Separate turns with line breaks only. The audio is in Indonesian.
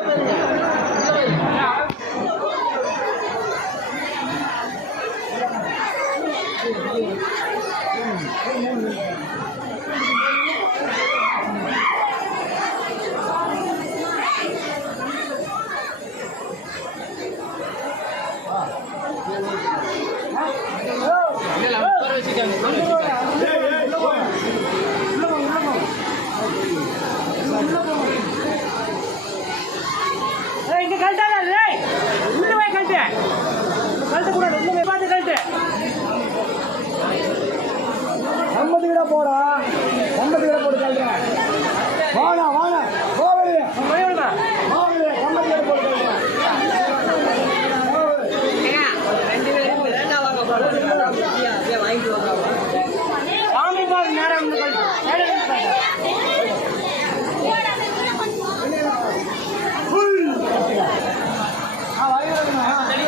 Ini lampu baru sih jangan கழட்டு. கழட்ட கூடாது இன்னும் பார்த்து கழட்டு. நம்ம Yeah.